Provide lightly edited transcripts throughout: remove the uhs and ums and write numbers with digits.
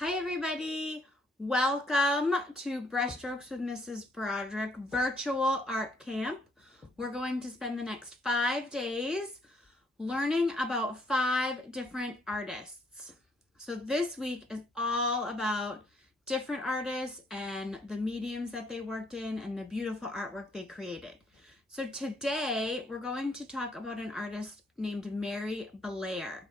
Hi everybody, welcome to Brushstrokes with Mrs. Broderick virtual art camp. We're going to spend the next 5 days learning about 5 different artists. So this week is all about different artists and the mediums that they worked in and the beautiful artwork they created. So today we're going to talk about an artist named Mary Blair.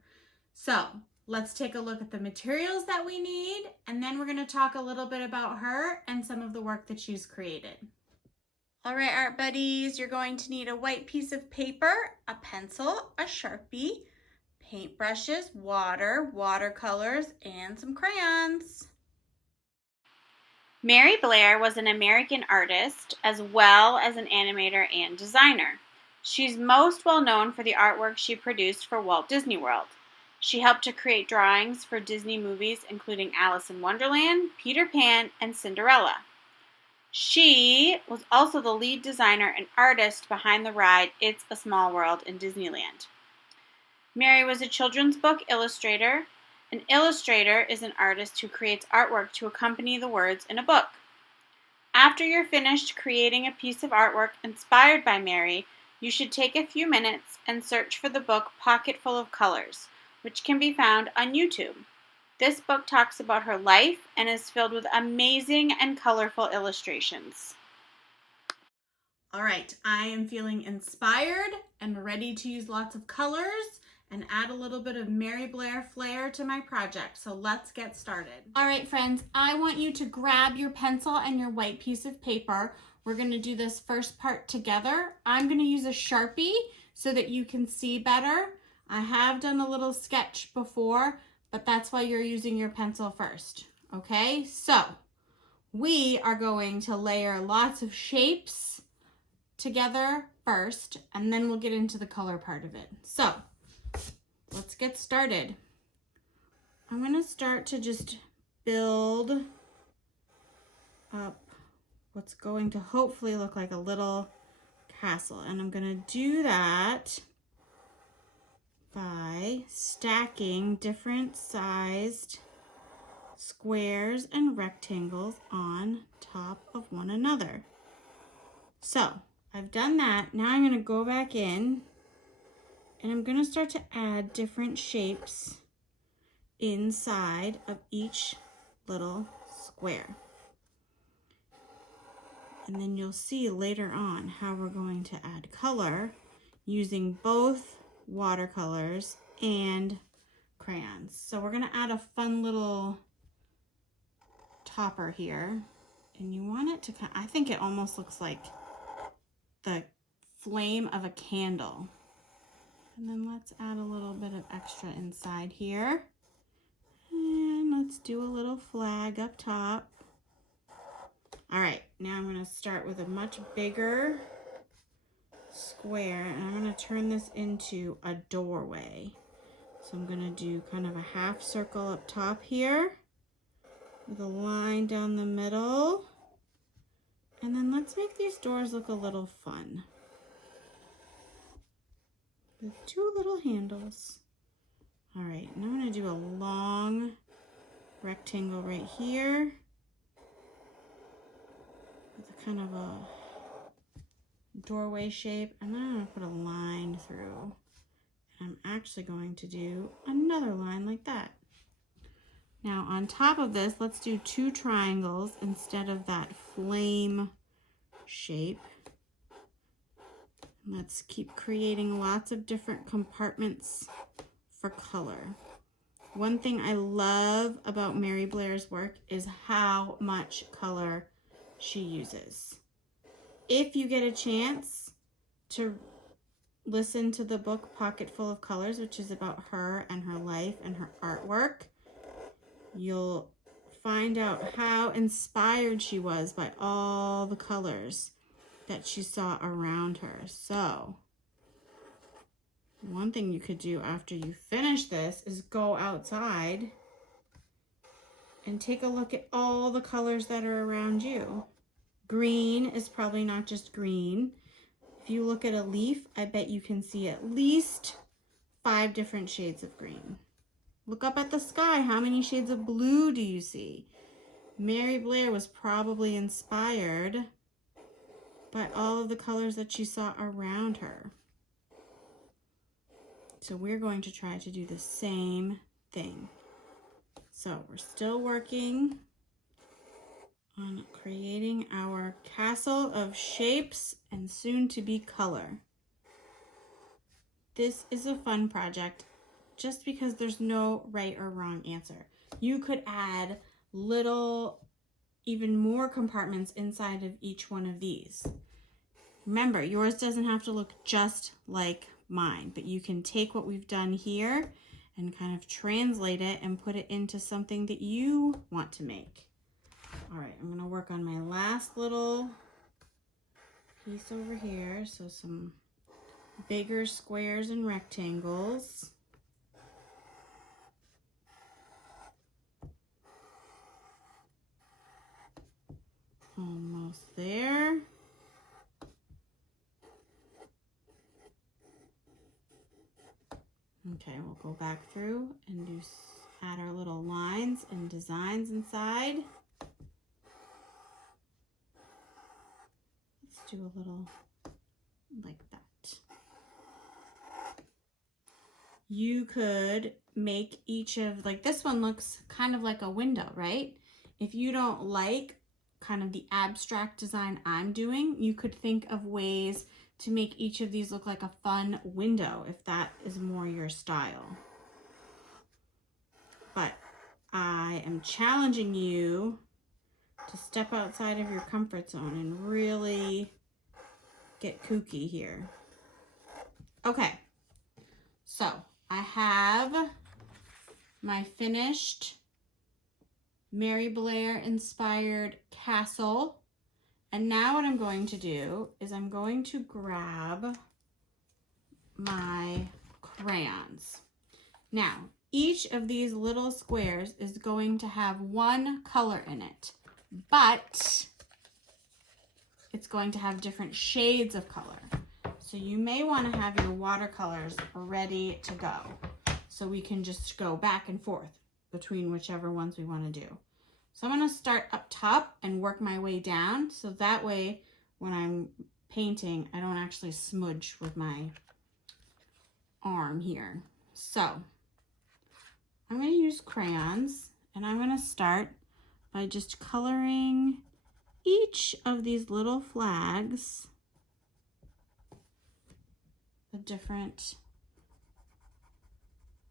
So let's take a look at the materials that we need, and then we're going to talk a little bit about her and some of the work that she's created. All right, art buddies, you're going to need a white piece of paper, a pencil, a Sharpie, paintbrushes, water, watercolors, and some crayons. Mary Blair was an American artist as well as an animator and designer. She's most well known for the artwork she produced for Walt Disney World. She helped to create drawings for Disney movies including Alice in Wonderland, Peter Pan, and Cinderella. She was also the lead designer and artist behind the ride It's a Small World in Disneyland. Mary was a children's book illustrator. An illustrator is an artist who creates artwork to accompany the words in a book. After you're finished creating a piece of artwork inspired by Mary, you should take a few minutes and search for the book Pocketful of Colors, which can be found on YouTube. This book talks about her life and is filled with amazing and colorful illustrations. All right, I am feeling inspired and ready to use lots of colors and add a little bit of Mary Blair flair to my project. So let's get started. All right, friends, I want you to grab your pencil and your white piece of paper. We're gonna do this first part together. I'm gonna use a Sharpie so that you can see better. I have done a little sketch before, but that's why you're using your pencil first, okay? So we are going to layer lots of shapes together first, and then we'll get into the color part of it. So let's get started. I'm gonna start to just build up what's going to hopefully look like a little castle, and I'm gonna do that by stacking different sized squares and rectangles on top of one another. So I've done that. Now I'm going to go back in and I'm going to start to add different shapes inside of each little square. And then you'll see later on how we're going to add color using both watercolors and crayons. So we're going to add a fun little topper here, and you want it to kind of, I think it almost looks like the flame of a candle. And then let's add a little bit of extra inside here, and let's do a little flag up top. All right, now I'm going to start with a much bigger square, and I'm going to turn this into a doorway. So I'm going to do kind of a half circle up top here with a line down the middle, and then let's make these doors look a little fun with 2 little handles. All right, now I'm going to do a long rectangle right here with a kind of a doorway shape, and then I'm going to put a line through, and I'm actually going to do another line like that. Now on top of this, let's do 2 triangles instead of that flame shape. Let's keep creating lots of different compartments for color. One thing I love about Mary Blair's work is how much color she uses. If you get a chance to listen to the book Pocketful of Colors, which is about her and her life and her artwork, you'll find out how inspired she was by all the colors that she saw around her. So one thing you could do after you finish this is go outside and take a look at all the colors that are around you. Green is probably not just green. If you look at a leaf, I bet you can see at least 5 different shades of green. Look up at the sky. How many shades of blue do you see? Mary Blair was probably inspired by all of the colors that she saw around her. So we're going to try to do the same thing. So we're still working on creating our castle of shapes and soon to be color. This is a fun project just because there's no right or wrong answer. You could add little, even more compartments inside of each one of these. Remember, yours doesn't have to look just like mine, but you can take what we've done here and kind of translate it and put it into something that you want to make. All right, I'm gonna work on my last little piece over here. So some bigger squares and rectangles. Almost there. Okay, we'll go back through and add our little lines and designs inside. Let's do a little like that. You could make each of, like this one looks kind of like a window, right? If you don't like kind of the abstract design I'm doing, you could think of ways to make each of these look like a fun window if that is more your style. But I am challenging you to step outside of your comfort zone and really get kooky here. Okay, so I have my finished Mary Blair inspired castle. And now what I'm going to do is I'm going to grab my crayons. Now, each of these little squares is going to have one color in it, but it's going to have different shades of color. So you may want to have your watercolors ready to go, so we can just go back and forth between whichever ones we want to do. So I'm going to start up top and work my way down, so that way when I'm painting, I don't actually smudge with my arm here. So I'm going to use crayons, and I'm going to start by just coloring each of these little flags a different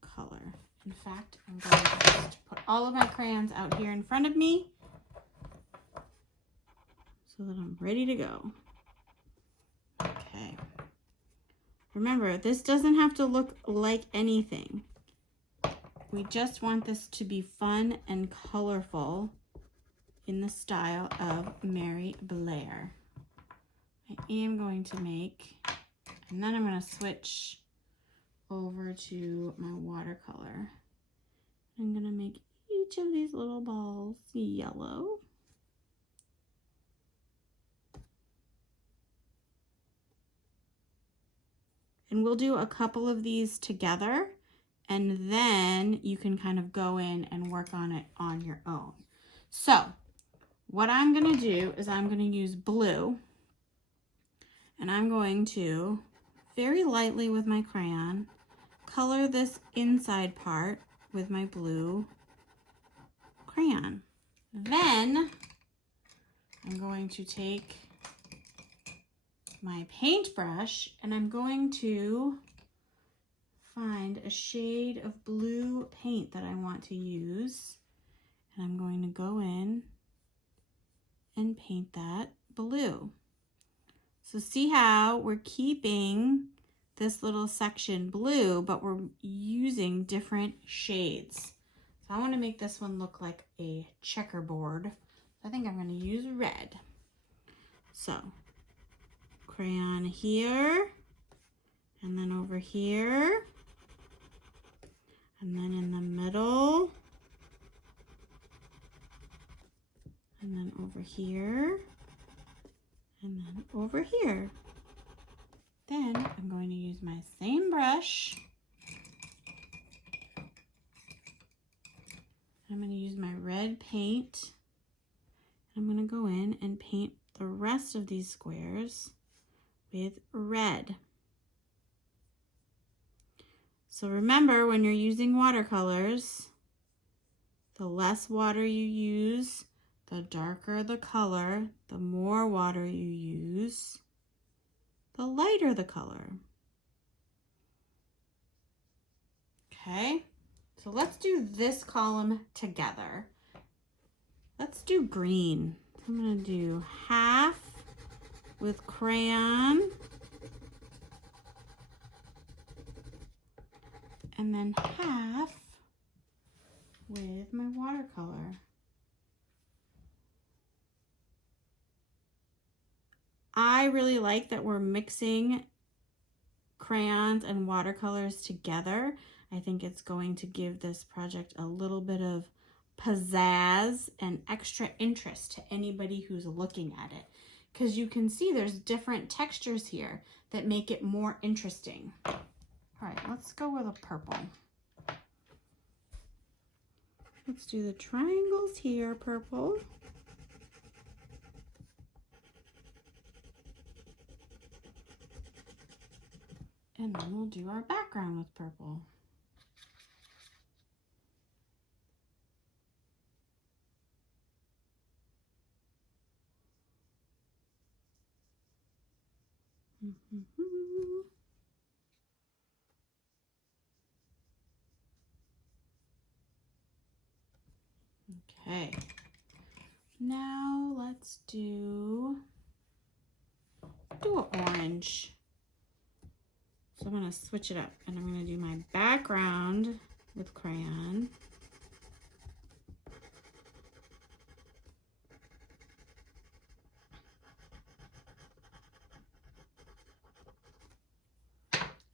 color. In fact, I'm going to just put all of my crayons out here in front of me so that I'm ready to go. Okay. Remember, this doesn't have to look like anything. We just want this to be fun and colorful in the style of Mary Blair. I am going to make, and then I'm going to switch over to my watercolor. I'm going to make each of these little balls yellow. And we'll do a couple of these together, and then you can kind of go in and work on it on your own. So what I'm going to do is I'm going to use blue, and I'm going to very lightly with my crayon color this inside part with my blue crayon. Then I'm going to take my paintbrush and I'm going to find a shade of blue paint that I want to use, and I'm going to go in and paint that blue. So see how we're keeping this little section blue, but we're using different shades. So I want to make this one look like a checkerboard. I think I'm going to use red. So crayon here, and then over here, and then in the middle, and then over here, and then over here. Then I'm going to use my same brush I'm going to use my red paint. I'm going to go in and paint the rest of these squares with red. So remember, when you're using watercolors, the less water you use, the darker the color. The more water you use, the lighter the color. Okay, so let's do this column together. Let's do green. I'm going to do half with crayon and then half with my watercolor. I really like that we're mixing crayons and watercolors together. I think it's going to give this project a little bit of pizzazz and extra interest to anybody who's looking at it, because you can see there's different textures here that make it more interesting. All right, let's go with a purple. Let's do the triangles here, purple. And then we'll do our background with purple. Okay, now let's do an orange. So I'm going to switch it up and I'm going to do my background with crayon.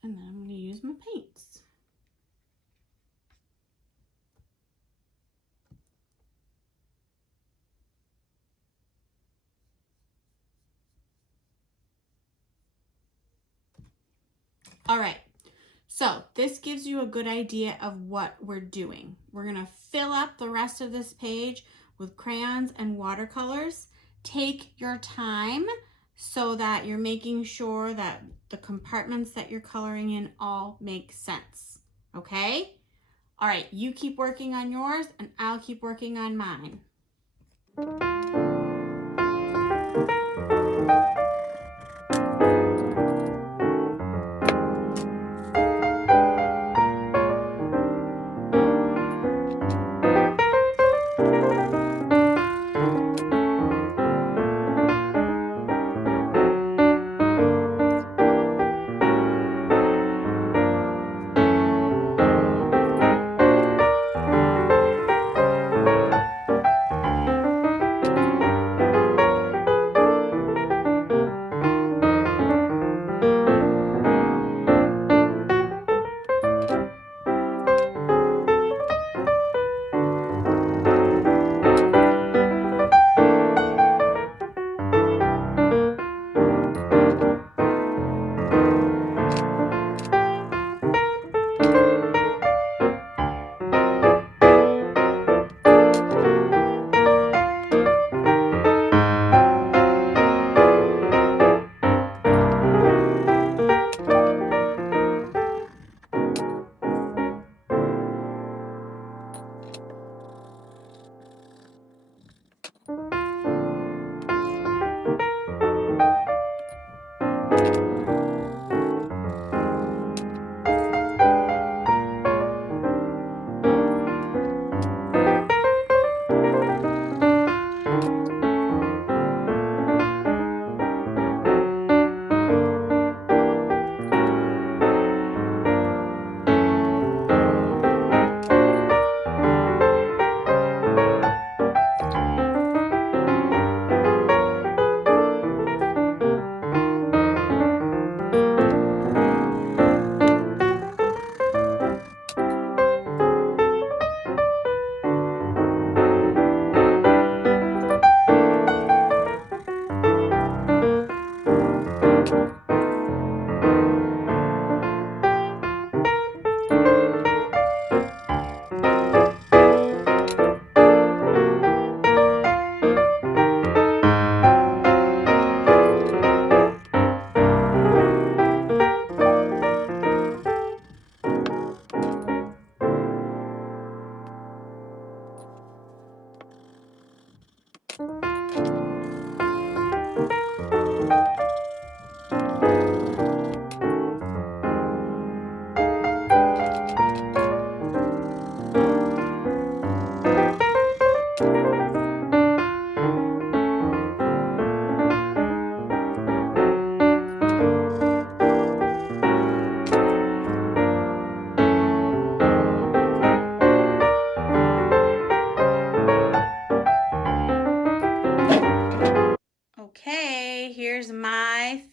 And then I'm going to use my paints. All right, so this gives you a good idea of what we're doing. We're going to fill up the rest of this page with crayons and watercolors. Take your time so that you're making sure that the compartments that you're coloring in all make sense, okay? All right, you keep working on yours and I'll keep working on mine.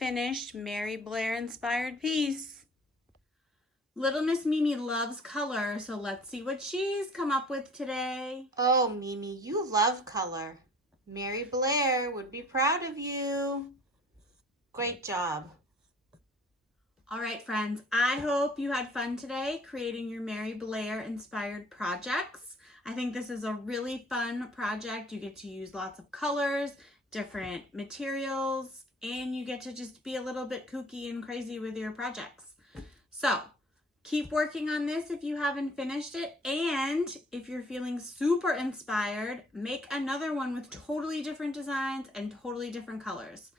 finished Mary Blair inspired piece. Little Miss Mimi loves color, so let's see what she's come up with today. Oh, Mimi, you love color. Mary Blair would be proud of you. Great job. All right, friends, I hope you had fun today creating your Mary Blair inspired projects. I think this is a really fun project. You get to use lots of colors, different materials, and you get to just be a little bit kooky and crazy with your projects. So keep working on this if you haven't finished it. And if you're feeling super inspired, make another one with totally different designs and totally different colors.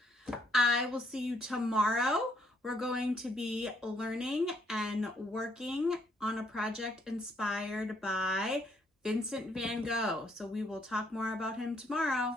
I will see you tomorrow. We're going to be learning and working on a project inspired by Vincent van Gogh. So we will talk more about him tomorrow.